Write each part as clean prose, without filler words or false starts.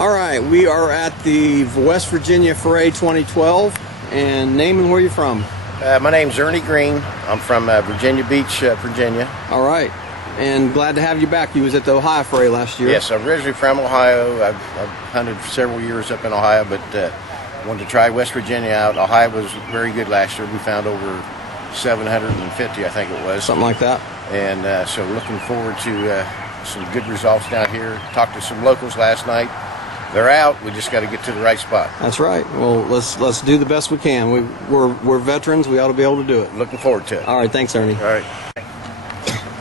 All right, we are at the West Virginia Foray 2012, and name and where you're from. My name's Ernie Green. I'm from Virginia Beach, Virginia. All right, and glad to have you back. You was at the Ohio Foray last year. Yes, I'm originally from Ohio. I've hunted for several years up in Ohio, but wanted to try West Virginia out. Ohio was very good last year. We found over 750, I think it was. Something like that. And so looking forward to some good results down here. Talked to some locals last night. They're out. We just got to get to the right spot. That's right. Well, let's do the best we can. We're veterans. We ought to be able to do it. Looking forward to it. All right. Thanks, Ernie. All right.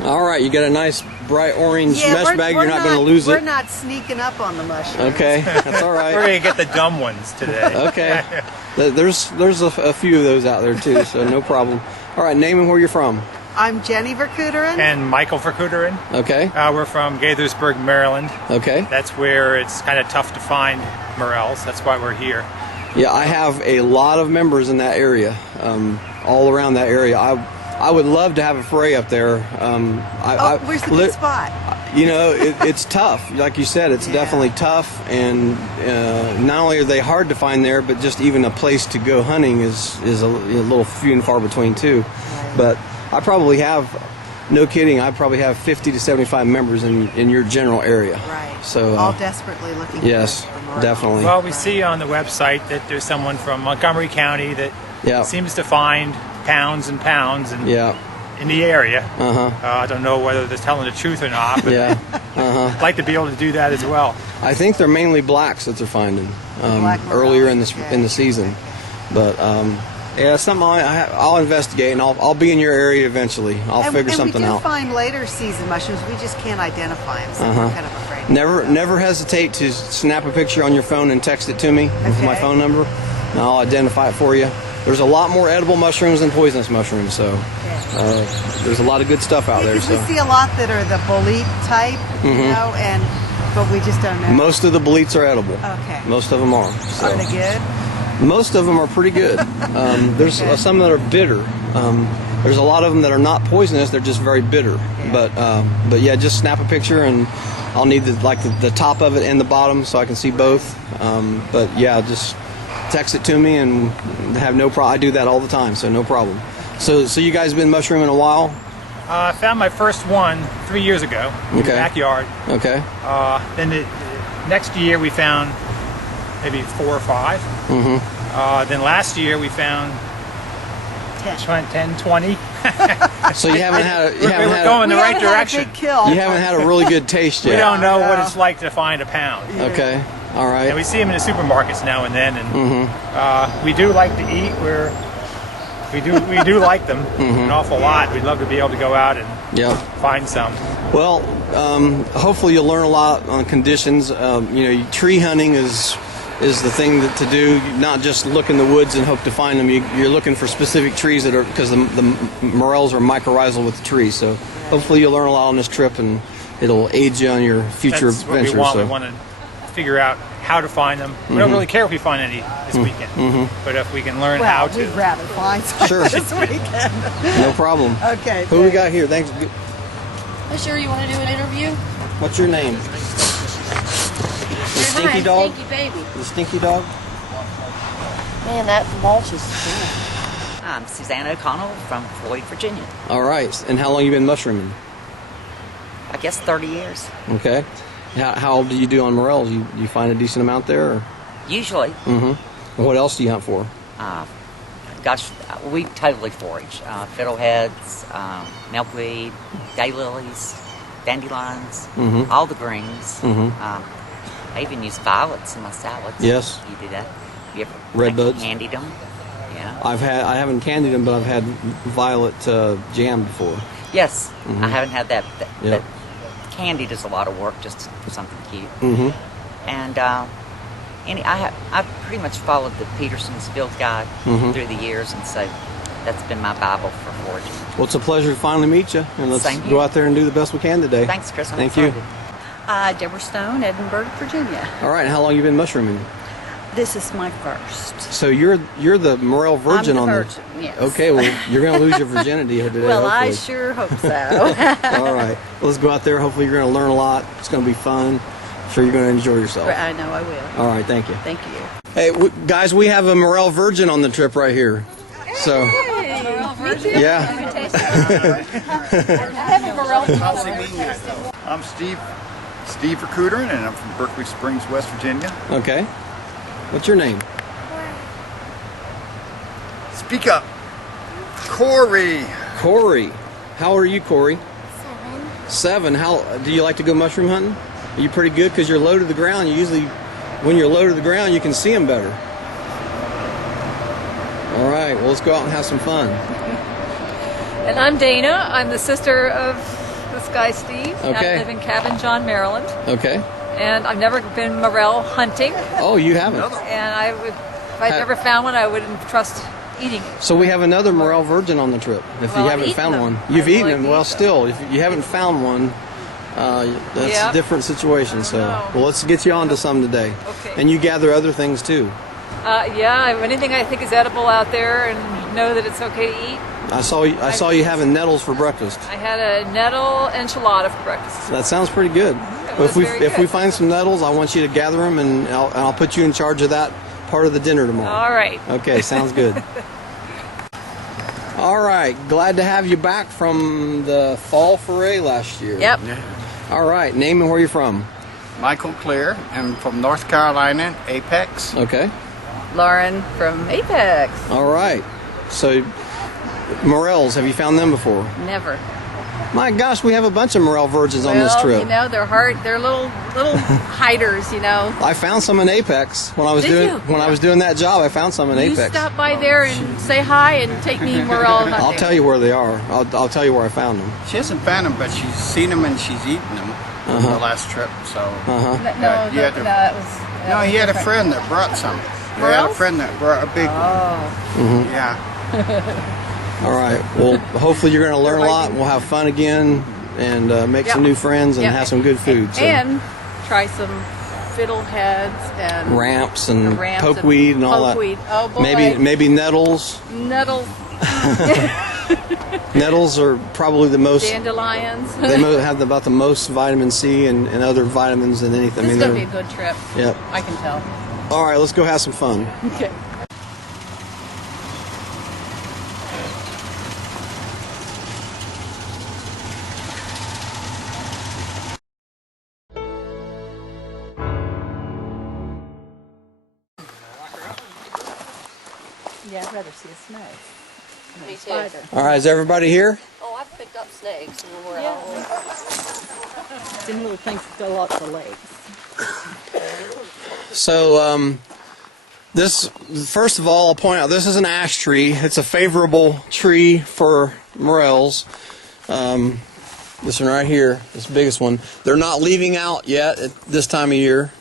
All right. You got a nice bright orange mesh bag. You're not going to lose it. We're not sneaking up on the mushrooms. Okay. That's all right. We're going to get the dumb ones today. Okay. There's a few of those out there too, so no problem. All right. Name and where you're from. I'm Jenny Verkuterin. And Michael Verkuterin. Okay. We're from Gaithersburg, Maryland. Okay. That's where it's kind of tough to find morels. That's why we're here. Yeah, I have a lot of members in that area, all around that area. I would love to have a foray up there. Where's the good spot? You know, it's tough. Like you said, it's definitely tough, and not only are they hard to find there, but just even a place to go hunting is a little few and far between too. Right. But I probably have, no kidding, I probably have 50 to 75 members in your general area. Right. So all desperately looking yes, for morels. definitely. Well, we see on the website that there's someone from Montgomery County that seems to find pounds and pounds in the area. I don't know whether they're telling the truth or not, but I'd like to be able to do that as well. I think they're mainly blacks that they're finding earlier in the season. But yeah, it's something I'll investigate, and I'll be in your area eventually. I'll figure something out. We do find later season mushrooms. We just can't identify them, so we're kind of afraid. Never hesitate to snap a picture on your phone and text it to me with my phone number, and I'll identify it for you. There's a lot more edible mushrooms than poisonous mushrooms, so there's a lot of good stuff out there. So we see a lot that are the bolete type, you know, but we just don't know. Most of the boletes are edible. Okay. Most of them are. So. Are they good? Most of them are pretty good. There's some that are bitter. There's a lot of them that are not poisonous. They're just very bitter. Yeah. But yeah, just snap a picture, and I'll need the top of it and the bottom so I can see both. But yeah, just text it to me and have no problem. I do that all the time, so no problem. So you guys been mushrooming a while? I found my first one 3 years ago in the backyard. Okay. Then the next year we found maybe 4 or 5. Then last year we found 10, 20. So you haven't had we're going in the right direction. You haven't had a really good taste yet. We don't know what it's like to find a pound. Okay. All right. And we see them in the supermarkets now and then, and we do like to eat. We do like them an awful lot. We'd love to be able to go out and find some. Well, hopefully you'll learn a lot on conditions. Tree hunting is the thing to do. Not just look in the woods and hope to find them. You're looking for specific trees that are, because the morels are mycorrhizal with the trees. So hopefully you'll learn a lot on this trip, and it'll aid you on your future adventures. What we want to figure out how to find them. We don't really care if we find any this weekend, but if we can learn how to. We'd rather find some this weekend. No problem. Okay. Who we got here? Thanks. Sure, you want to do an interview? What's your name? The Stinky Dog? Stinky Baby. The Stinky Dog? Man, that mulch is cool. I'm Suzanne O'Connell from Floyd, Virginia. All right. And how long you been mushrooming? I guess 30 years. Okay. How old do you do on morels? You find a decent amount there? Or? Usually. And what else do you hunt for? Gosh, we totally forage. Fiddleheads, milkweed, daylilies, dandelions, all the greens. I even use violets in my salads. Yes. You do that? You ever Redbuds? Candied them? Yeah. I haven't candied them, but I've had violet jam before. Yes. I haven't had that. But candied is a lot of work, just for something cute. And I've pretty much followed the Peterson's Field Guide through the years, and so that's been my Bible for foraging. Well, it's a pleasure to finally meet you, and let's go out there and do the best we can today. Thanks, Chris. Thank you. Deborah Stone, Edinburgh, Virginia. All right, how long you been mushrooming? This is my first. So you're the Morel virgin I'm the on virgin, yes. Okay, well, you're going to lose your virginity here today. Well, hopefully. I sure hope so. All right, well, let's go out there. Hopefully you're going to learn a lot. It's going to be fun. Sure you're going to enjoy yourself. I know I will. All right, thank you. Thank you. Hey, guys, we have a Morel virgin on the trip right here. So, yeah. I'm Steve Recruiter, and I'm from Berkeley Springs, West Virginia. Okay. What's your name? Speak up. Corey. Corey. How old are you, Corey? 7. 7. How do you like to go mushroom hunting? Are you pretty good? Because you're low to the ground. You usually, when you're low to the ground, you can see them better. All right. Well, let's go out and have some fun. And I'm Dana. I'm the sister of this guy, Steve. Okay. I live in Cabin John, Maryland. Okay. And I've never been morel hunting. Oh, you haven't? And I would, if I'd never found one, I wouldn't trust eating it. So we have another Morel virgin on the trip. If Well, you I've haven't eaten found them. one, you've eaten them. Well, eaten still, if you haven't found one, that's Yep. a different situation. So, know. well, let's get you on to some today. Okay. And you gather other things too. Anything I think is edible out there and know that it's okay to eat. I saw you having nettles for breakfast. I had a nettle enchilada for breakfast. That sounds pretty good. was If we very if we good. find some nettles, I want you to gather them, and I'll put you in charge of that part of the dinner tomorrow. All right. Okay, sounds good. All right, glad to have you back from the fall foray last year. Yep. All right, name and where you're from. Michael Clear. I'm from North Carolina, Apex. Okay. Lauren from Apex. All right. So, Morels, have you found them before? Never. My gosh, we have a bunch of Morel virgins on this trip. You know, they're hard. They're little hiders. You know. I found some in Apex when I was I was doing that job. I found some in You Apex. stop by there and say hi and take me morel hunting. I'll tell you where they are. I'll tell you where I found them. She hasn't found them, but she's seen them and she's eaten them on the last trip. So No, he had a friend that brought some. He had a friend that brought a big one. Yeah. All right. Well, hopefully you're going to learn a lot. We'll have fun again and make some new friends and have some good food. So. And try some fiddleheads and ramps and pokeweed and all pokeweed. that. Oh boy. Maybe nettles. Nettles. Nettles are probably the most. Dandelions. They have about the most vitamin C and other vitamins than anything. This is going to be a good trip. Yep. I can tell. All right, let's go have some fun. Okay. Yeah, I'd rather see a snake. Me too. All right, is everybody here? Oh, I've picked up snakes and we're all. Them little things have got lots of legs. So, this, first of all, I'll point out this is an ash tree. It's a favorable tree for morels. This one right here, this biggest one. They're not leaving out yet at this time of year.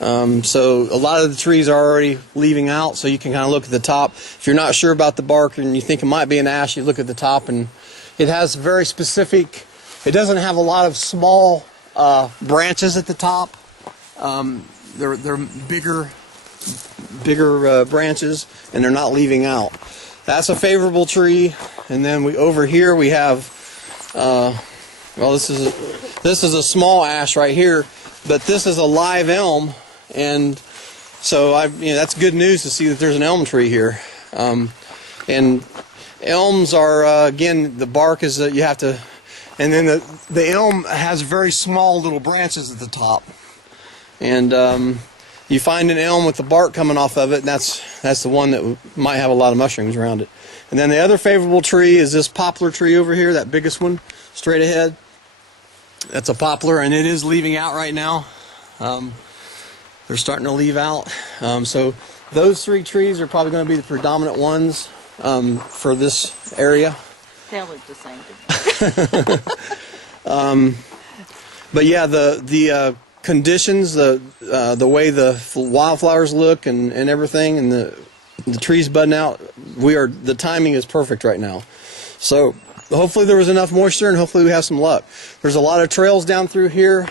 So a lot of the trees are already leaving out, so you can kind of look at the top. If you're not sure about the bark and you think it might be an ash, you look at the top, and it has very specific. It doesn't have a lot of small branches at the top. They're bigger branches, and they're not leaving out. That's a favorable tree. And then over here we have. Well, this is a small ash right here, but this is a live elm. And so that's good news to see that there's an elm tree here. And elms are again, the bark is you have to, and then the elm has very small little branches at the top. And you find an elm with the bark coming off of it, and that's the one that might have a lot of mushrooms around it. And then the other favorable tree is this poplar tree over here, that biggest one, straight ahead. That's a poplar, and it is leaving out right now. They're starting to leave out. So those three trees are probably going to be the predominant ones for this area. They look the same. But yeah, the conditions, the way the wildflowers look and everything, and the trees budding out, the timing is perfect right now. So hopefully there was enough moisture, and hopefully we have some luck. There's a lot of trails down through here.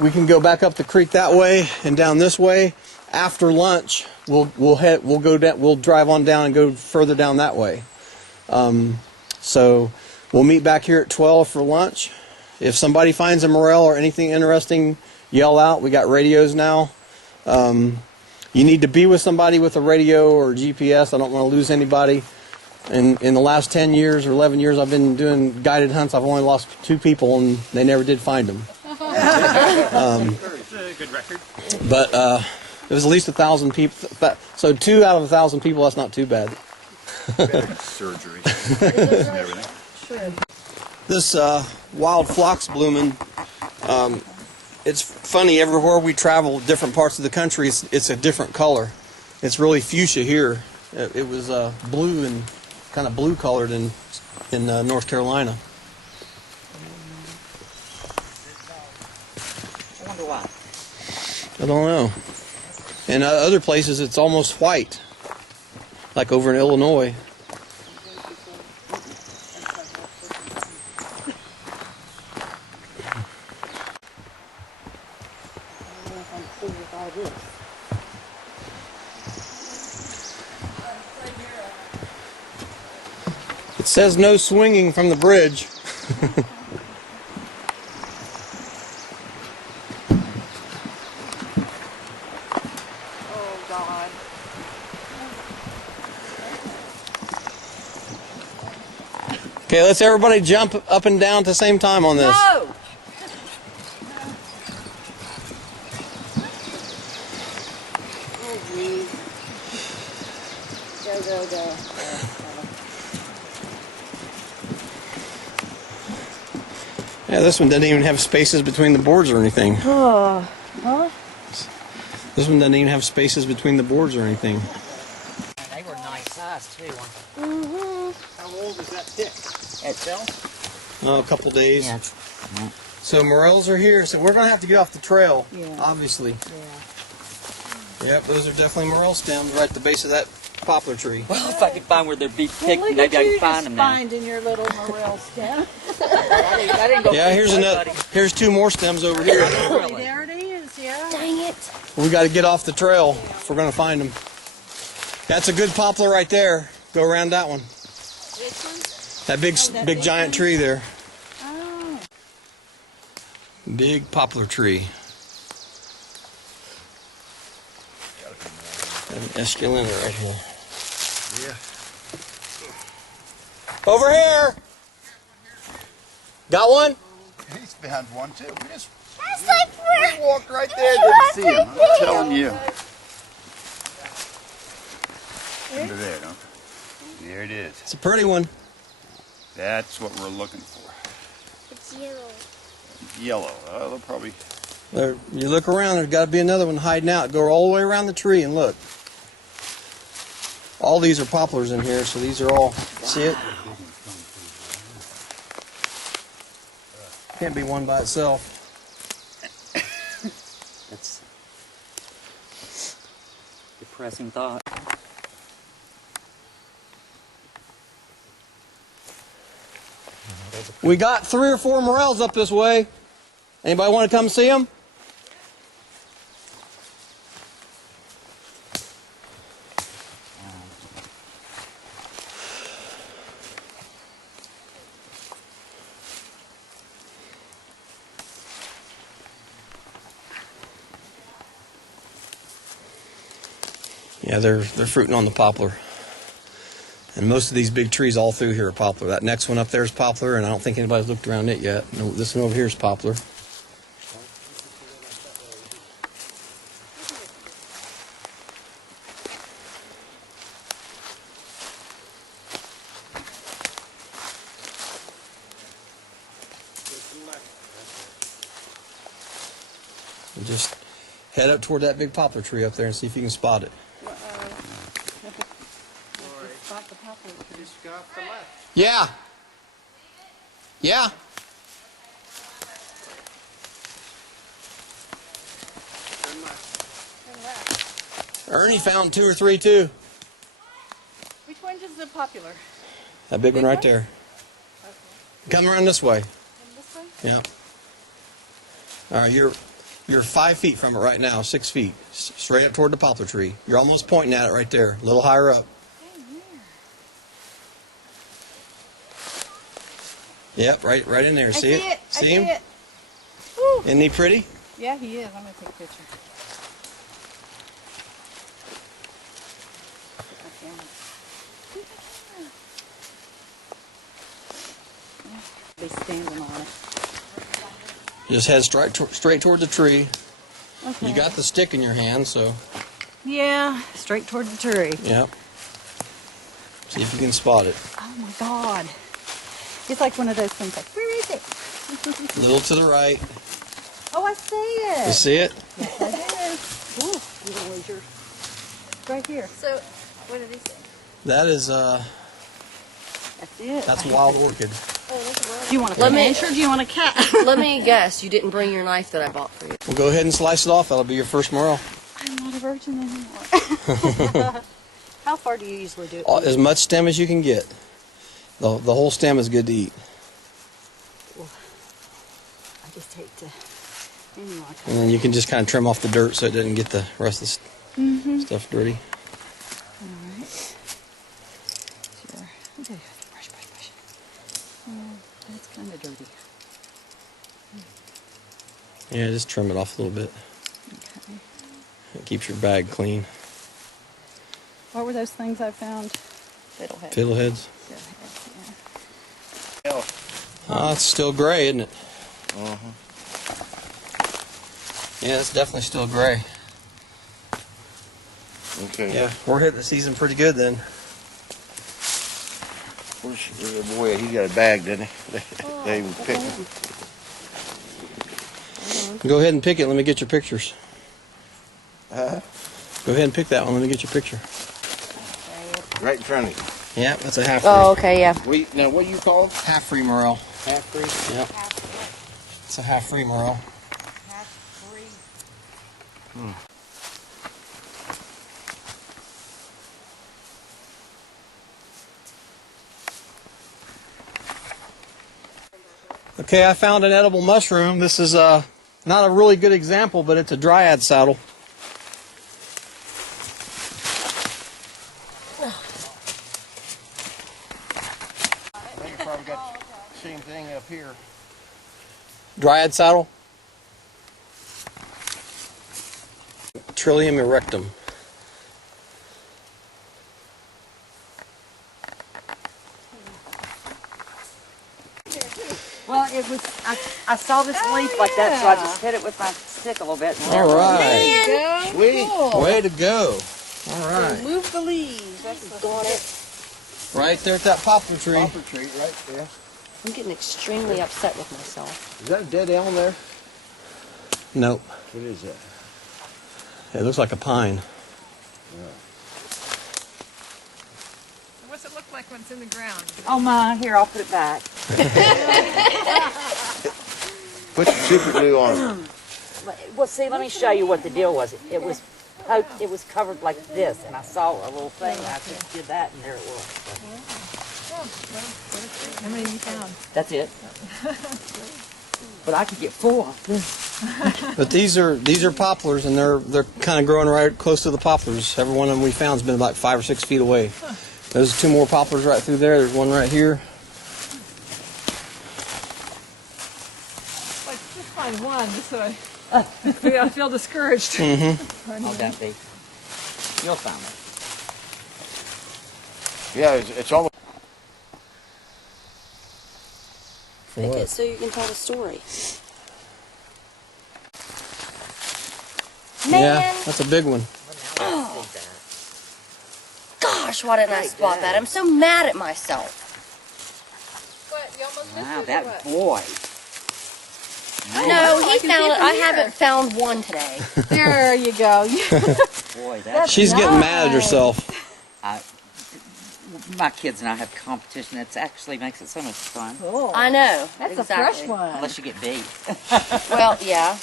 We can go back up the creek that way and down this way. After lunch, we'll drive on down and go further down that way. So we'll meet back here at 12 for lunch. if somebody finds a morel or anything interesting, yell out. We got radios now. You need to be with somebody with a radio or GPS. I don't want to lose anybody. In the last 10 years or 11 years I've been doing guided hunts, I've only lost 2 people, and they never did find them. It's a good record. But it was at least 1,000 people. So 2 out of 1,000 people, that's not too bad. Surgery. And everything. This wild phlox blooming, it's funny, everywhere we travel, different parts of the country, it's a different color. It's really fuchsia here. It was blue and kind of blue colored in North Carolina. I wonder why. I don't know. In other places, it's almost white, like over in Illinois. It says no swinging from the bridge. Oh, God. Okay, let's everybody jump up and down at the same time on this. No! Oh, geez. Go. Yeah, this one doesn't even have spaces between the boards or anything. Oh, huh? This one doesn't even have spaces between the boards or anything. And they were nice size too, weren't they? Mm-hmm. How old is that tick? Itself? Oh, a couple days. Yeah. So morels are here, so we're going to have to get off the trail, Yeah. obviously. Yeah. Yep, those are definitely morel stems right at the base of that poplar tree. Well, if I could find where they're being Well, picked, look maybe at I you can find just them now. finding your little morel stem. I didn't go Yeah, here's fishing, another. buddy. Here's 2 more stems over here. Really? There it is, yeah. Dang it. We got to get off the trail if we're going to find them. That's a good poplar right there. Go around that one. Which one? That big giant tree there. Oh. Big poplar tree. Got an esculenta right here. Yeah. Over here. Got one? He's found one too. We just That's like we walked right there, didn't see him. I'm telling you. Under there, huh? There it is. It's a pretty one. That's what we're looking for. it's yellow. Yellow. They'll probably. There, you look around, there's got to be another one hiding out. Go all the way around the tree and look. All these are poplars in here, so these are all, see it? Can't be one by itself. That's depressing thought. We got 3 or 4 morels up this way. Anybody want to come see them? Yeah, they're fruiting on the poplar. And most of these big trees all through here are poplar. That next one up there is poplar, and I don't think anybody's looked around it yet. No, this one over here is poplar. And just head up toward that big poplar tree up there and see if you can spot it. Spot the poplar tree. Just go off the left. Yeah. Yeah. Ernie found 2 or 3 too. Which one's is the popular? That big one right there. Come around this way. This way? Yeah. All right, you're 5 feet from it right now, 6 feet, straight up toward the poplar tree. You're almost pointing at it right there, a little higher up. Yep, right in there. See it? I see him? it. Woo. Isn't he pretty? Yeah, he is. I'm going to take a picture. Be standing on it. Just head straight toward the tree. Okay. You got the stick in your hand, so. Yeah, straight toward the tree. Yep. See if you can spot it. Oh my God. It's like one of those things like, where is it? A little to the right. Oh, I see it. You see it? Yes, I do. Ooh, little lizard. Right here. So, what did he say? That is, That's it. that's wild orchid. Oh, that's wild. Do you want a Let me- fish or do you want a cat? Let me guess, you didn't bring your knife that I bought for you. Well, go ahead and slice it off. That'll be your first morel. I'm not a virgin anymore. How far do you usually do it? As much stem as you can get. The whole stem is good to eat. I just hate to. Anyway, And then you can just kind of trim off the dirt so it doesn't get the rest of the stuff dirty. All right. Sure. Okay. Brush. That's kind of dirty. Yeah, just trim it off a little bit. Okay. It keeps your bag clean. What were those things I found? Fiddlehead. Fiddleheads. Yeah. Oh, it's still gray, isn't it? Yeah, it's definitely still gray. Okay. Yeah, we're hitting the season pretty good then. Boy, he got a bag, didn't he? They even picked it. Go ahead and pick it. Let me get your pictures. Huh? Go ahead and pick that one. Let me get your picture. Right in front of you. Yeah, that's a half free. Oh, okay, yeah. Now, what do you call them? Half free morel. Half free? Yep. It's a half free morel. Okay, I found an edible mushroom. This is not a really good example, but it's a dryad saddle. You probably got the same thing up here. Dryad saddle. Trillium erectum. Well, it was. I saw this leaf like that, so I just hit it with my stick a little bit. All right. Go. Sweet. Way to go. All right. Move the leaves. That's got it. Right there at that poplar tree. Poplar tree, right there. I'm getting extremely upset with myself. Is that a dead elm there? Nope. What is that? It looks like a pine. What's it look like when it's in the ground? Oh my! Here, I'll put it back. Put your super glue on. Well, see, let me show you what the deal was. It was covered like this, and I saw a little thing, and I just did that, and there it was. How many you found? That's it. But I could get 4. But these are poplars, and they're kind of growing right close to the poplars. Every one of them we found has been about 5 or 6 feet away. There's 2 more poplars right through there. There's one right here. Like, just find one, just so I feel discouraged. Oh, don't be. You'll find it. Yeah, it's almost. Pick it so you can tell the story. Man, Yeah, that's a big one. gosh, why didn't I spot that? I'm so mad at myself. What, you almost missed Wow, it, or that what? boy. No, I he can found see it. from I here. haven't found one today. There you go. Boy, that's She's getting mad at herself. my kids and I have competition. It actually makes it so much fun. I know. That's exactly. a fresh one. Unless you get beat. Well, yeah.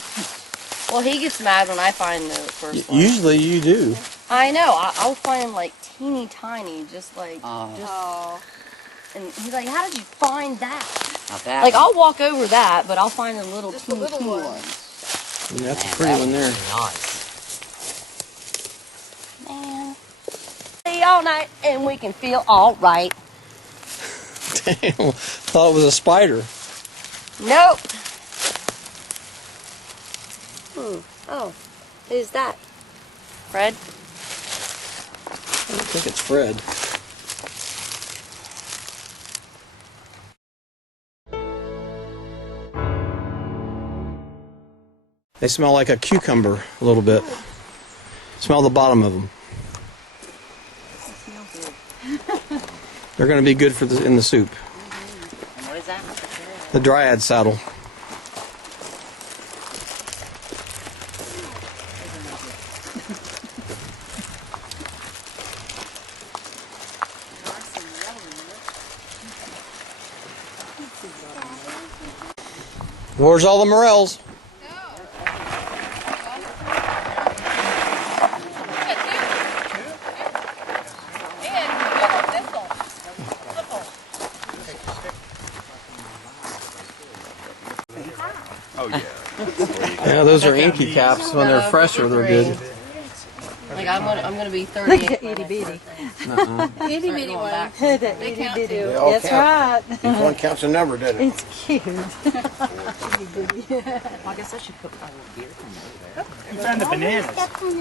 Well, he gets mad when I find the first one. Usually you do. I know. I'll find like teeny tiny, just like, Oh. and he's like, "How did you find that?" Not that Like, one. I'll walk over that, but I'll find the little Just the teeny, little teeny one. ones. And that's a Man, pretty that one there. was Nice. Man. See all night, and we can feel all right. Damn. Thought it was a spider. Nope. Oh, who's that? Fred? I think it's Fred. They smell like a cucumber a little bit. Smell the bottom of them. They're going to be good for in the soup. And what is that? The dryad saddle. Where's all the morels? Oh yeah. Yeah, those are inky caps. When they're fresher, they're good. Like I'm gonna be 38. Itty bitty. Itty bitty ones. They count too. They all That's count. right. Each one counts a number, doesn't it? It's cute. Well, I guess I should put my little beard in there. You found the bananas.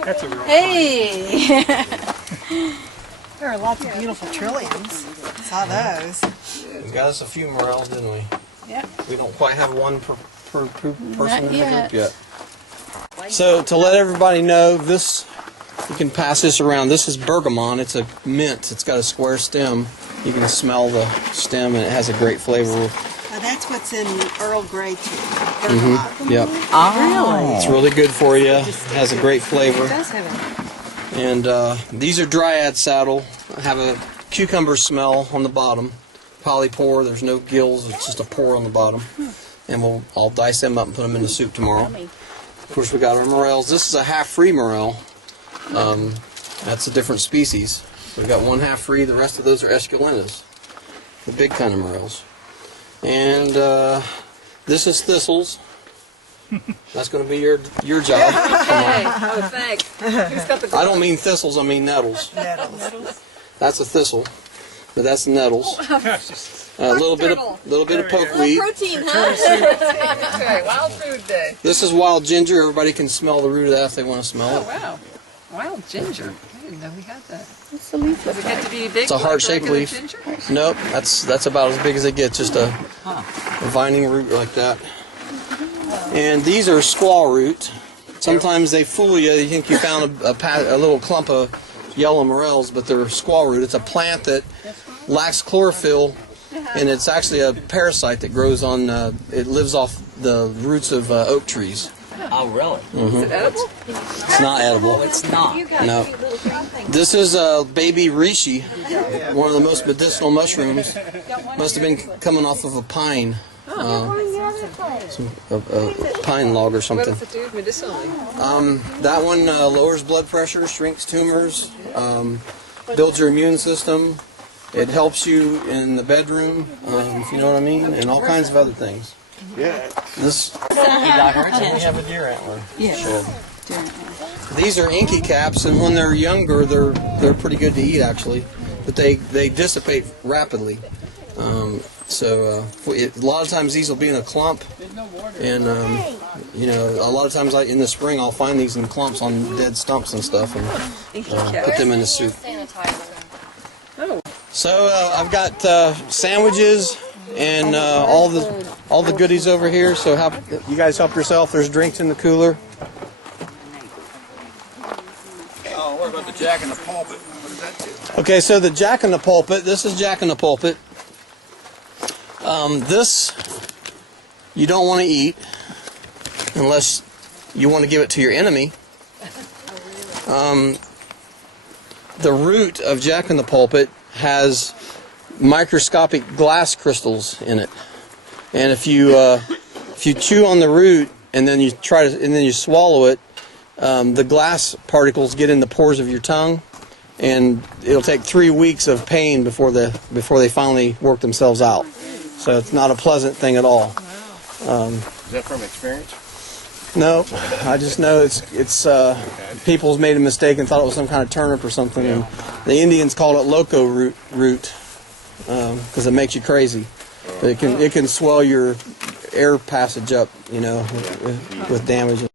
That's a real Hey! There are lots of beautiful trilliums. Saw those. We got us a few morels, didn't we? Yep. We don't quite have one per person in the yet. group yet. So to let everybody know, this, you can pass this around. This is bergamot. It's a mint. It's got a square stem. You can smell the stem, and it has a great flavor. That's what's in Earl Grey tea. Bergamot. Yep. Oh. It's really good for you. It has a great flavor. It does have it. And these are dryad saddle. Have a cucumber smell on the bottom. Polypore. There's no gills. It's just a pore on the bottom. And I'll dice them up and put them in the soup tomorrow. Of course, we got our morels. This is a half-free morel. That's a different species. We've got one half-free. The rest of those are esculentas, the big kind of morels. And this is thistles. That's going to be your job. Oh, thanks. Who's got the I don't mean thistles. I mean nettles. Nettles. That's a thistle, but that's nettles. A little bit of pokeweed. protein, huh? Okay, wild food day. This is wild ginger. Everybody can smell the root of that if they want to smell Oh, it. wow. Wild ginger. I didn't know we had that. What's the leaf? Does it get to be big? It's a heart-shaped like leaf. ginger? Nope, that's about as big as it gets. Just a vining root like that. And these are squaw root. Sometimes they fool you. You think you found a little clump of yellow morels, but they're squaw root. It's a plant that lacks chlorophyll, and it's actually a parasite that grows on. It lives off the roots of oak trees. Oh, really? Is it edible? It's not edible. It's not. No. This is baby reishi, one of the most medicinal mushrooms. Must have been coming off of a pine. A pine log or What something. does it do medicinally? That one lowers blood pressure, shrinks tumors, builds your immune system. It helps you in the bedroom, if you know what I mean, and all kinds of other things. Yeah. This. You got her We attention. have a deer antler. Yeah. Shed. These are inky caps, and when they're younger, they're pretty good to eat actually, but they dissipate rapidly. So a lot of times these will be in a clump, and you know, a lot of times in the spring I'll find these in clumps on dead stumps and stuff, and put them in the soup. Oh. So I've got sandwiches and all the goodies over here. So you guys help yourself. There's drinks in the cooler. Oh, what about the Jack in the Pulpit? What does that do? Okay, so the Jack in the Pulpit. This is Jack in the Pulpit. This you don't want to eat unless you want to give it to your enemy. The root of Jack in the Pulpit has microscopic glass crystals in it, and if you chew on the root and then you swallow it, the glass particles get in the pores of your tongue, and it'll take 3 weeks of pain before they finally work themselves out. So it's not a pleasant thing at all. Is that from experience? No, I just know it's people's made a mistake and thought it was some kind of turnip or something. And the Indians called it loco root because it makes you crazy. It can swell your air passage up, you know, with damage.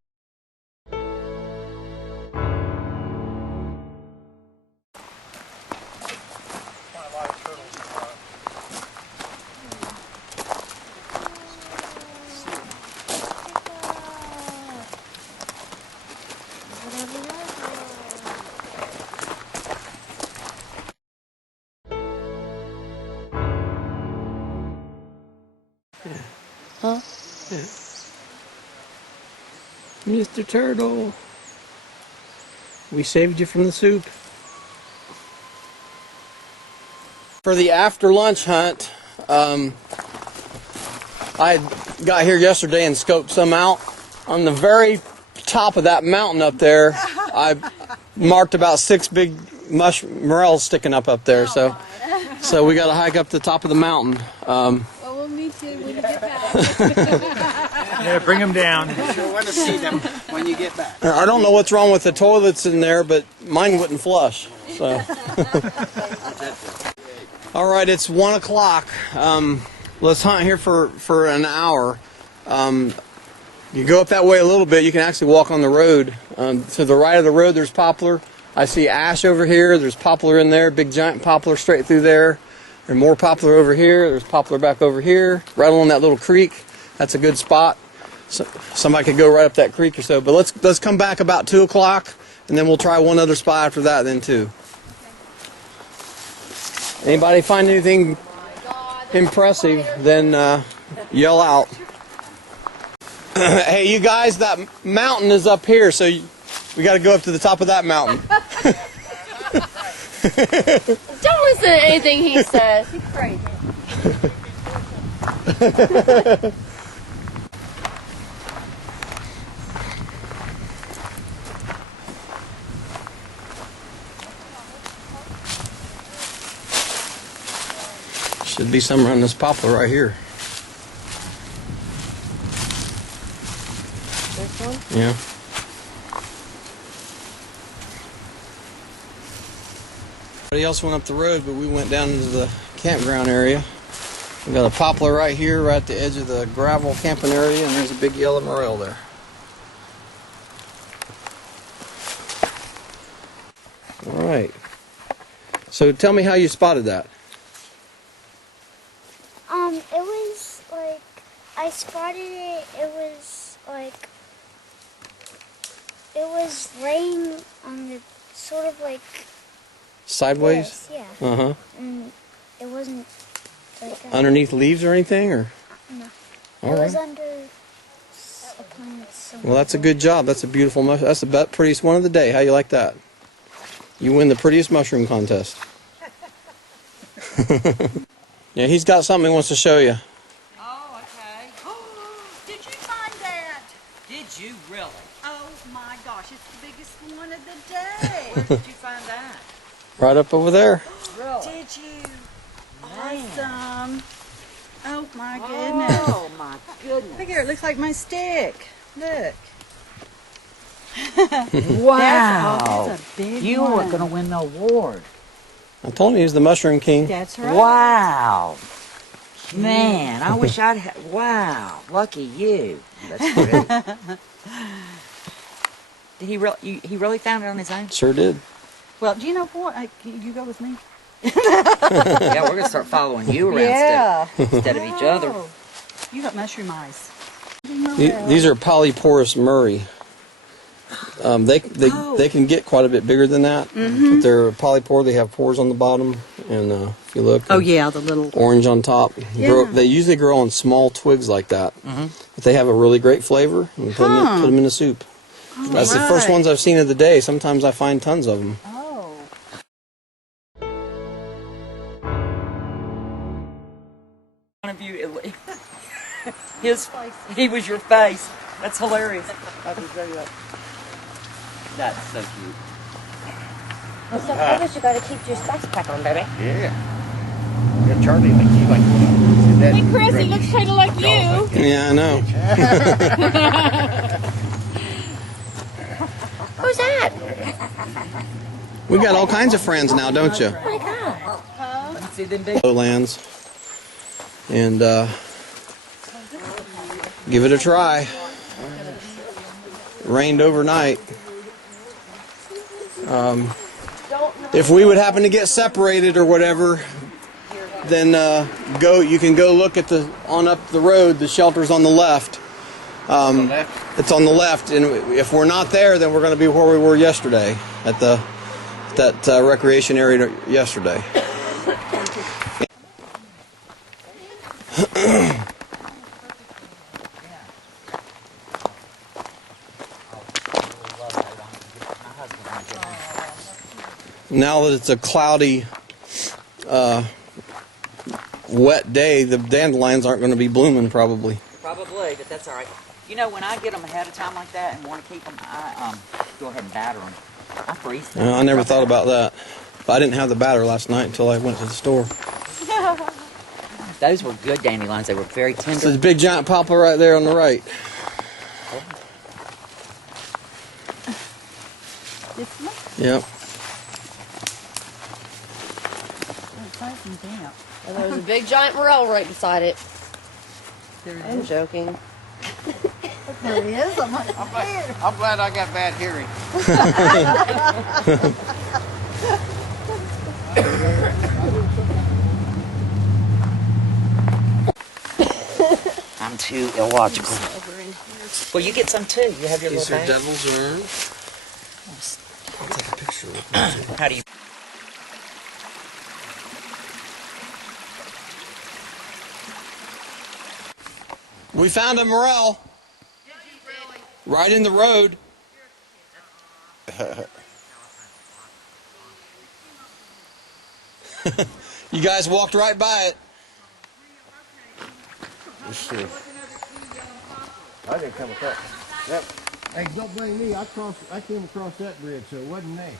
Huh? Yeah. Mr. Turtle, we saved you from the soup. For the after lunch hunt, I got here yesterday and scoped some out. On the very top of that mountain up there, I marked about 6 big morels sticking up there. So we got to hike up to the top of the mountain. We'll meet you when you get back. Yeah, bring them down. I sure want to see them when you get back. I don't know what's wrong with the toilets in there, but mine wouldn't flush. So. All right, it's 1 o'clock. Let's hunt here for an hour. You go up that way a little bit, you can actually walk on the road. To the right of the road, there's poplar. I see ash over here. There's poplar in there, big giant poplar straight through there. There's more poplar over here. There's poplar back over here, right along that little creek. That's a good spot. So, somebody could go right up that creek or so. But let's come back about 2 o'clock, and then we'll try one other spot after that then too. Anybody find anything impressive, then yell out. Hey, you guys, that mountain is up here, so we got to go up to the top of that mountain. Don't listen to anything he says. He's crazy. Should be somewhere on this poplar right here. This one? Yeah. Everybody else went up the road, but we went down into the campground area. We got a poplar right here, right at the edge of the gravel camping area, and there's a big yellow morel there. All right. So tell me how you spotted that. It was like, I spotted it, it was laying on the, sort of like... Sideways? This, yeah. Uh-huh. And it wasn't like that. Underneath leaves or anything, or? No. All it right. was under a plant somewhere. Well, that's a good job. That's a beautiful mushroom. That's the prettiest one of the day. How you like that? You win the prettiest mushroom contest. Yeah, he's got something he wants to show you. Oh, okay. Did you find that? Did you really? Oh my gosh, it's the biggest one of the day. Where did you find that? Right up over there. Really? Did you? Awesome. Oh my goodness. Oh my goodness. Look here, it looks like my stick. Look. Wow. That's a big You one. were going to win the award. I told him he was the mushroom king. That's right. Wow. Man, I wish I'd had... Wow. Lucky you. That's great. Did he really found it on his own? Sure did. Well, do you know what? You go with me. Yeah, we're going to start following you around instead of each other. Oh. You got mushroom eyes. These are polyporous Murray. They can get quite a bit bigger than that. But they're polypore. They have pores on the bottom, and if you look, Oh yeah, the little orange on top. They usually grow on small twigs like that, but they have a really great flavor. And put them in the soup. That's the first ones I've seen of the day. Sometimes I find tons of them. Oh. One of you, he was your face. That's hilarious. I'll just show you that. That's so cute. Well, so I guess you gotta keep your specs back on, baby. Yeah. Yeah, Charlie, like you like. Hey, Chris, he looks kind of like you. Yeah, I know. Who's that? We got all kinds of friends now, don't you? Oh my God. Let me see them big. Lowlands. and give it a try. Rained overnight. If we would happen to get separated or whatever, then you can go look at on up the road. The shelter's on the left. It's on the left, and if we're not there, then we're going to be where we were yesterday at that recreation area yesterday. Now that it's a cloudy, wet day, the dandelions aren't going to be blooming probably. Probably, but that's all right. You know, when I get them ahead of time like that and want to keep them, I go ahead and batter them. I freeze them. I never thought about that. I didn't have the batter last night until I went to the store. Those were good dandelions. They were very tender. So there's a big giant poplar right there on the right. This one? Yep. And there's a big giant morel right beside it. I'm joking. There he is. I'm glad I got bad hearing. I'm too illogical. Well, you get some too. You have your These little are bag. devil's urn. I'll take a picture with me. How do you? We found a morel. Right in the road. You guys walked right by it. Let's see. I didn't come across. Yep. Hey, don't blame me. I came across that bridge, so it wasn't me.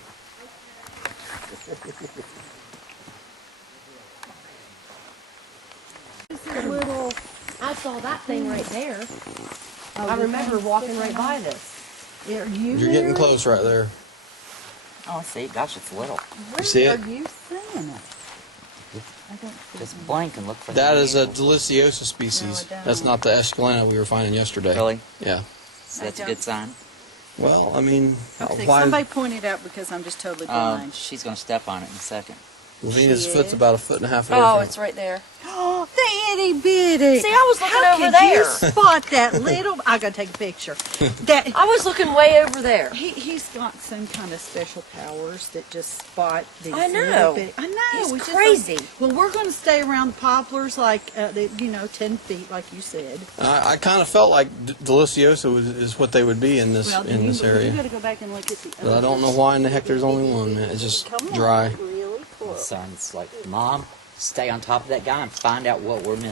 Little, I saw that thing right there. I remember walking right by this. You're getting close right there. Oh, see, gosh, it's little. You see it? Where are you seeing it? I don't see Just blink and look for that. Is a deliciosa species. No, that's not the escalena we were finding yesterday. Really? Yeah. So that's a good sign. Well, I mean, Okay, why? somebody pointed out because I'm just totally blind. She's going to step on it in a second. Venus' foot's about 1.5 feet away. Oh, from it's right there. Oh, the itty bitty. See, I was looking How over could there. you spot that little? I gotta take a picture. That I was looking way over there. he's got some kind of special powers that just spot these. I know. Little bitty, I know. He's we just crazy. don't- well, we're going to stay around the poplars, like 10 feet, like you said. I kind of felt like deliciosa is what they would be in this Well, in this You area. got to go back and look at the. But I don't know why in the heck there's only one. Man. It's just dry. Really cool. Son's like, Mom, stay on top of that guy and find out what we're missing.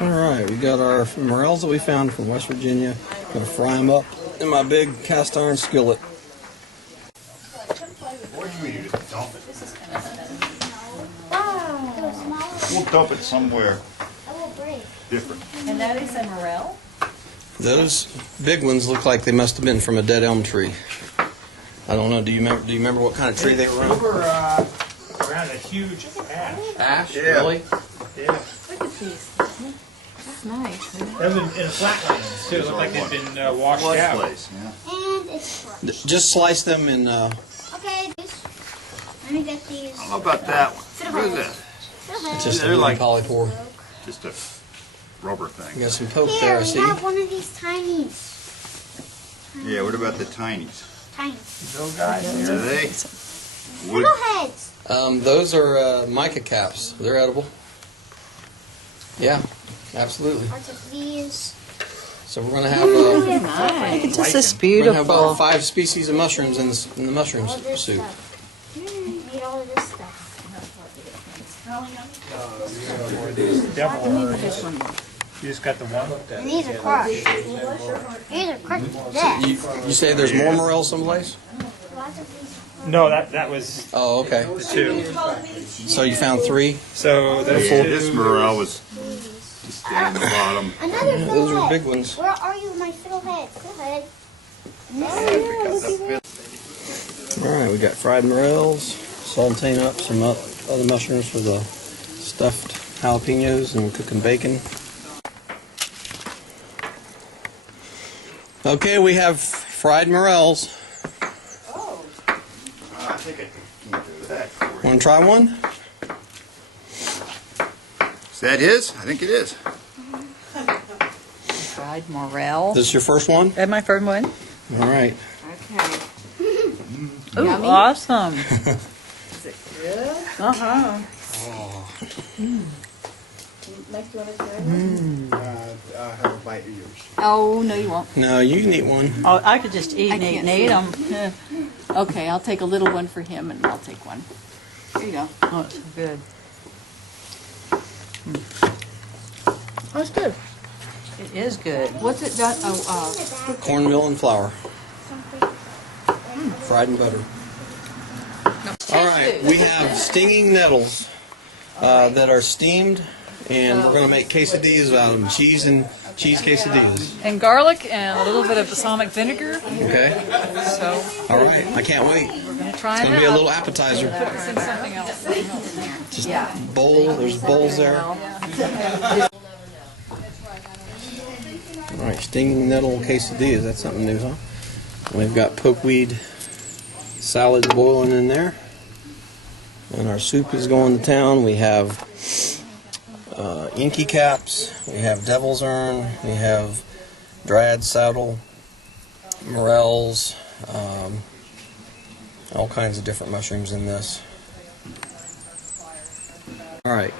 All right, we got our morels that we found from West Virginia. Gonna fry them up in my big cast iron skillet. What do you mean you just dump it? Oh, We'll dump it somewhere I will break. different. And that is a morel. Those big ones look like they must have been from a dead elm tree. I don't know. Do you remember what kind of tree they were We on? were around a huge ash. Ash? Yeah. Really? Yeah. Look at these. That's nice. That was in flatlands too. It looked like they'd been washed Flood out. place, yeah. And it's fresh. Just slice them in. Okay, let me get these. How about that one? What is that? Just They're a like- polypore. Just a rubber You thing. got some poke Here, there, I we see. have one of these tinies. Yeah, what about the tinies? Tiny. Are they? Wood. Little heads. Those are mica caps. They're edible. Yeah, absolutely. Parts of these. So we're gonna have Nice. This is we're gonna have beautiful. 5 species of mushrooms in the mushroom All this soup. stuff. Need all of this stuff. Devil oranges. You just got the one. And these are crushed. These are crushed to death. You say there's more morels someplace? Lots of these. No, that was Oh, okay. the two. So you found 3? So those Yeah, two. this morel was just down the bottom. Another Those are fiddlehead. big ones. Where are you, my fiddlehead? Fiddlehead. And this Because that fit. All right, we got fried morels. sauteing up some other mushrooms for the stuffed jalapenos and cooking bacon. Okay, we have fried morels. Oh. I think I can do that. Want to try one? Is that his? I think it is. Fried morel. This is your first one? That's my first one. All right. Okay. Ooh, awesome. Is it good? Uh-huh. Oh. Next one is good. I'll have a bite of yours. Oh, no, you won't. No, you can eat one. Oh, I could just eat and eat them. Okay, I'll take a little one for him, and I'll take one. Here you go. Oh, it's good. Oh, it's good. It is good. What's it done? Oh, Cornmeal and flour. Fried in butter. All right, we have stinging nettles that are steamed, and we're going to make quesadillas out of them. Cheese quesadillas. And garlic and a little bit of balsamic vinegar. Okay. So. All right, I can't wait. We're going to try it's it going to be a out. little appetizer. Put this in something else. Just bowl. There's bowls there. All right, stinging nettle quesadillas. That's something new, huh? We've got pokeweed salad boiling in there, and our soup is going to town. We have inky caps, we have devil's urn, we have dryad saddle, morels, all kinds of different mushrooms in this. All right,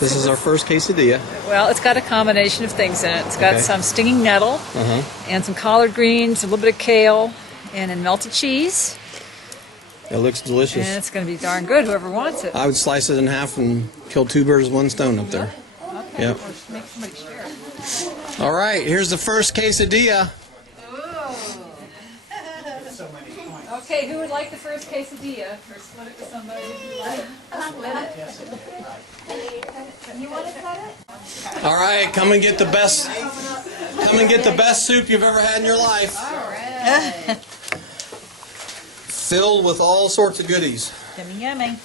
this is our first quesadilla. Well, it's got a combination of things in it. It's got some stinging nettle and some collard greens, a little bit of kale, and then melted cheese. It looks delicious. And it's going to be darn good, whoever wants it. I would slice it in half and kill two birds with one stone up there. Okay. Yep. Make somebody share. All right, here's the first quesadilla. Okay, who would like the first quesadilla? Or split it with somebody if you like. You want to cut it? All right, come and get the best. Come and get the best soup you've ever had in your life. All right. Filled with all sorts of goodies. Yummy, yummy.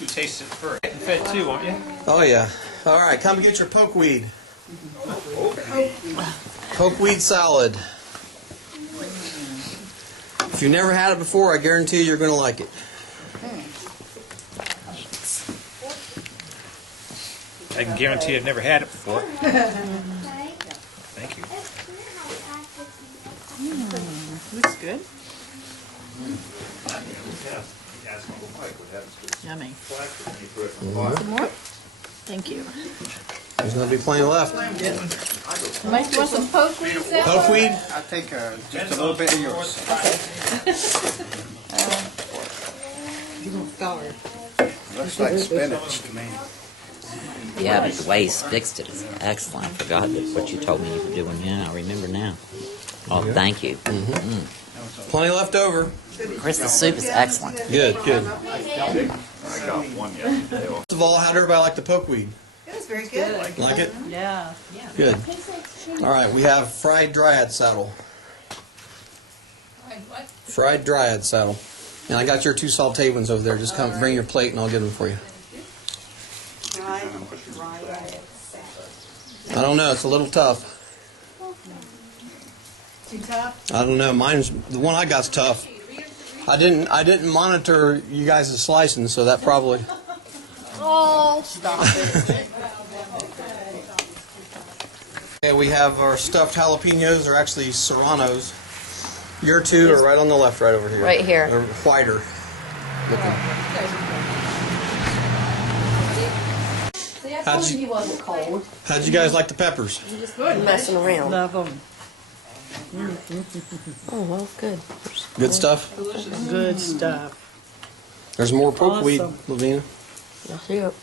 You taste it first. Getting fed too, won't you? Oh yeah. All right, come and get your pokeweed. Pokeweed salad. If you've never had it before, I guarantee you're going to like it. I can guarantee I've never had it before. Thank you. Looks good. Yummy. Some more? Thank you. There's going to be plenty left. Mike, you want some pokeweed? Pokeweed? I'll take just a little bit of yours. Looks like spinach to me. Yeah, but the way he's fixed it is excellent. I forgot what you told me you were doing. Yeah, I remember now. Oh, thank you. Plenty left over. Chris, the soup is excellent. Good, good. I got one yesterday. First of all, how did everybody like the pokeweed? It was very good. Like it? Yeah. Good. All right, we have fried dryad saddle. Fried dryad saddle. And I got your two sauteed ones over there. Just come bring your plate and I'll get them for you. I don't know. It's a little tough. Too tough? I don't know. Mine's the one I got's tough. I didn't monitor you guys' slicing, so that probably. Oh, stop it. Okay, we have our stuffed jalapenos. They're actually serranos. Your two are right on the left, right over here. Right here. They're whiter looking. How'd you guys like the peppers? Good. Messing around. Love them. Oh, well, good. Good stuff? Good stuff. There's more pokeweed, Awesome. Lavina. Let's see it.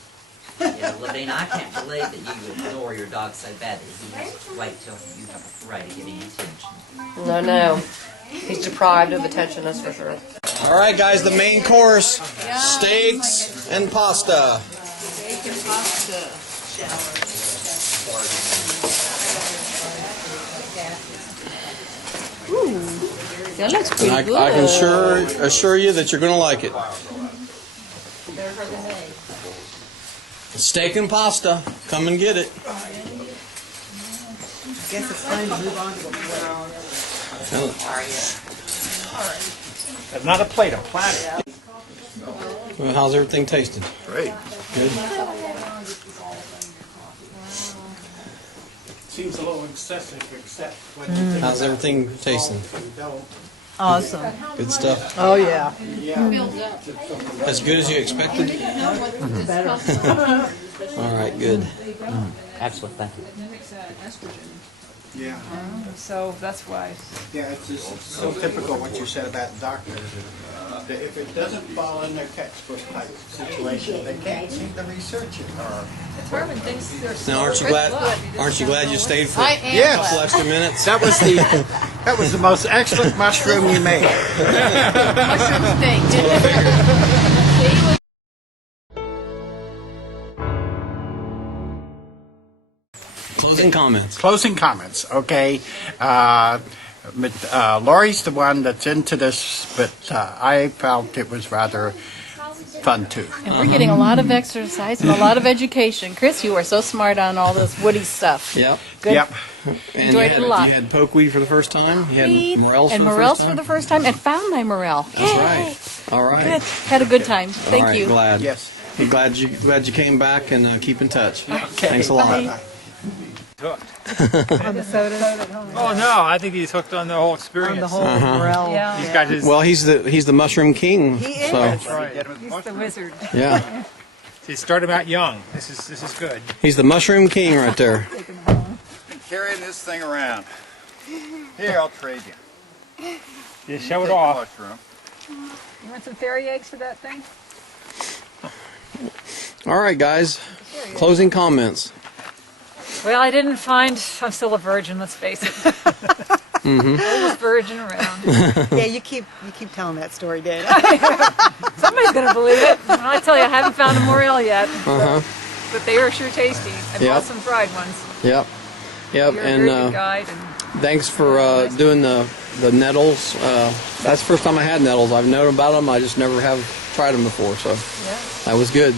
Yeah, Lavina, I can't believe that you ignore your dog so bad that he has to wait till you have a Foray to get any attention. No. He's deprived of attention, that's for sure. All right, guys, the main course, steaks and pasta. Steak and pasta. Ooh, that looks pretty And good. I can assure you that you're going to like it. Steak and pasta. Come and get it. Guess it's time to move on to the It's not a plate, a platter. Well, how's everything tasting? Great. Good. Seems a little excessive, except when How's everything tasting? Awesome. Good stuff. Oh, yeah. As good as you expected? Better. All right, good. Excellent, thank you. Yeah. So that's why. Yeah, it's just so typical what you said about doctors. That if it doesn't fall in their textbook type situation, they can't seem to research it. Determine things that are Now, aren't you glad? Aren't you glad you stayed for a Yes. couple extra minutes? That was the most excellent mushroom you made. mushroom steak. Closing comments. Closing comments. Okay. Lori's the one that's into this, but I felt it was rather fun too. And we're getting a lot of exercise and a lot of education. Chris, you are so smart on all this woody stuff. Yep. Good. Yep. And Enjoyed it a lot. You had pokeweed for the first time. You had morels and for the morels first time. for the first time, and found my morel. That's Yay. right. All right. Good. Had a good time. Thank All right, you. Glad. Yes. I'm glad you came back and keep in touch. Thanks a lot. Bye. On the sodas. Oh no, I think he's hooked on the whole experience. On the whole morel. Yeah. He's got his. Well, he's the mushroom king. He is. So That's right. He's the wizard. yeah, He started him out young. This is good. he's the mushroom king right there. Carrying this thing around. Here, I'll trade you. You show it Take a off. mushroom. You want some fairy eggs for that thing? All right, guys. Closing comments. Well, I didn't find. I'm still a virgin. Let's face it. Oldest virgin around. Yeah, you keep telling that story, Dana. Somebody's gonna believe it. When I tell you, I haven't found a morel yet, but they are sure tasty. I Yep. bought some fried ones. Yep. Yep. You're a very good And guide. And thanks for doing the nettles. That's the first time I had nettles. I've known about them. I just never have tried them before. So yeah. that was good.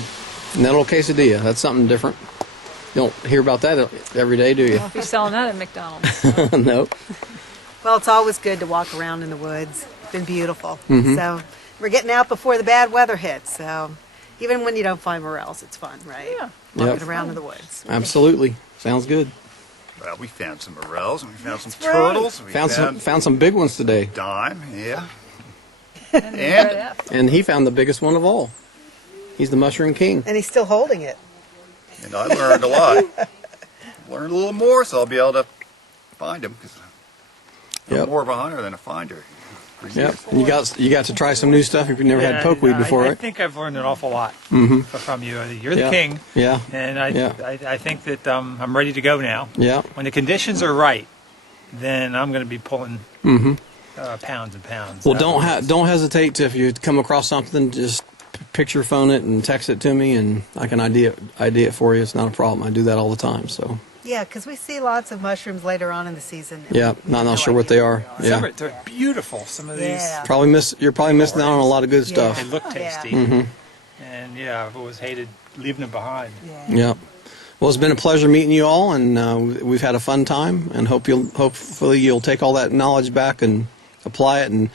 Nettle quesadilla. That's something different. You don't hear about that every day, do you? Well, if you're selling that at McDonald's. Nope. Well, it's always good to walk around in the woods. It's been beautiful. Mm-hmm. So we're getting out before the bad weather hits. So even when you don't find morels, it's fun, right? Yeah. Walking Yep. around in the woods. Absolutely. Sounds good. Well, we found some morels, and we found some right. turtles. We Found some big ones today. dime, yeah. And, And And he found the biggest one of all. He's the mushroom king. And he's still holding it. And I learned a lot. Learned a little more, so I'll be able to find them. Because I'm Yep. more of a hunter than a finder. Yep. And you got to try some new stuff if you've never had pokeweed before, I right? think I've learned an awful lot from you. You're the Yeah. king. Yeah. And Yeah. I think that I'm ready to go now. Yeah. When the conditions are right, then I'm going to be pulling pounds and pounds. Well, don't hesitate to, if you come across something, just picture phone it and text it to me, and I can ID it for you. It's not a problem. I do that all the time. So Yeah, because we see lots of mushrooms later on in the season. yeah, not sure what they are. Some Yeah. are, they're beautiful. Some of these. Yeah. You're probably missing out on a lot of good They stuff. look tasty. And yeah, I've always hated leaving them behind. Yeah. Well, it's been a pleasure meeting you all, and we've had a fun time, and hopefully you'll take all that knowledge back and apply it. And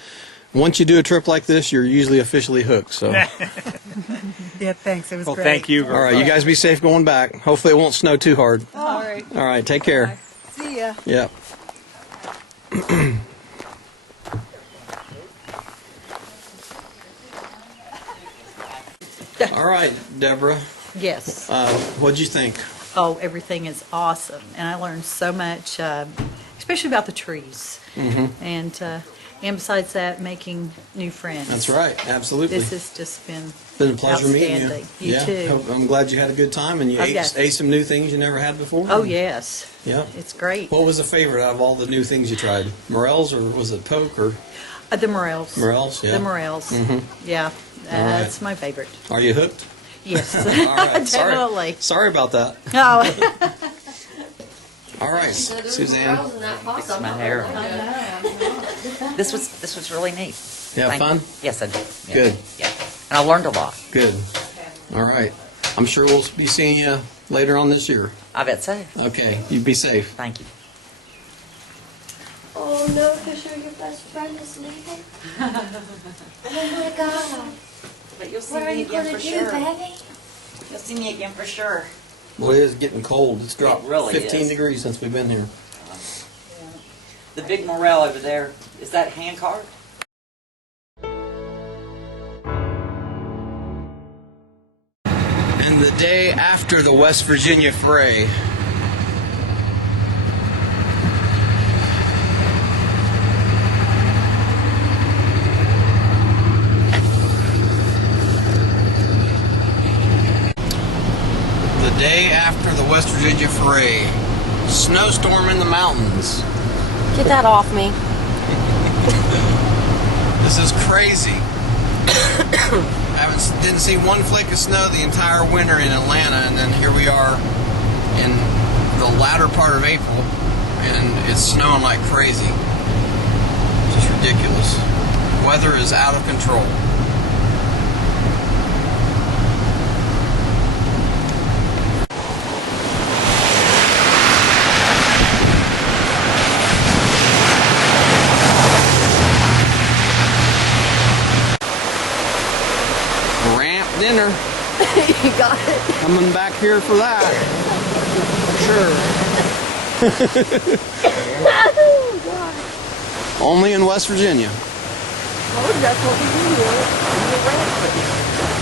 once you do a trip like this, you're usually officially hooked. So, Yeah, thanks. It was Well, great. thank you. all right, you guys be safe going back. Hopefully it won't snow too hard. All right. All right, take care. See ya. Yep. All right, Deborah. Yes. What'd you think? Oh, everything is awesome, and I learned so much, especially about the trees. And besides that, making new friends. That's right, absolutely. This has just been Been a pleasure meeting you. outstanding. You yeah, too. I'm glad you had a good time and you Oh, ate, yes. ate some new things you never had before. Oh, yes. Yeah. It's great. What was the favorite out of all the new things you tried? Morels, or was it poke, or The morels. morels? Yeah. The morels. Yeah, that's my favorite. Are you hooked? Yes, All right. definitely. Sorry about that. Oh, All right, Suzanne. Fix my hair. This was really neat. You have Thank fun? you. Yes, I did. Yeah. Good. Yeah. And I learned a lot. Good. All right. I'm sure we'll be seeing you later on this year. I bet so. Okay, you be safe. Thank you. Oh no, Fisher, your best friend is leaving. Oh my God. But you'll see What are me you again gonna for do, sure. baby? You'll see me again for sure. Well, it is getting cold. It's dropped It really 15 is. degrees since we've been here. The big Morel over there, is that hand carved? And the day after the West Virginia Foray, the day after the West Virginia Foray, snowstorm in the mountains. Get that off me. This is crazy. Didn't see one flake of snow the entire winter in Atlanta, and then here we are in the latter part of April, and it's snowing like crazy. Just ridiculous. Weather is out of control. Dinner. You got it. Coming back here for that. Sure. Only in West Virginia. Oh, that's what we do.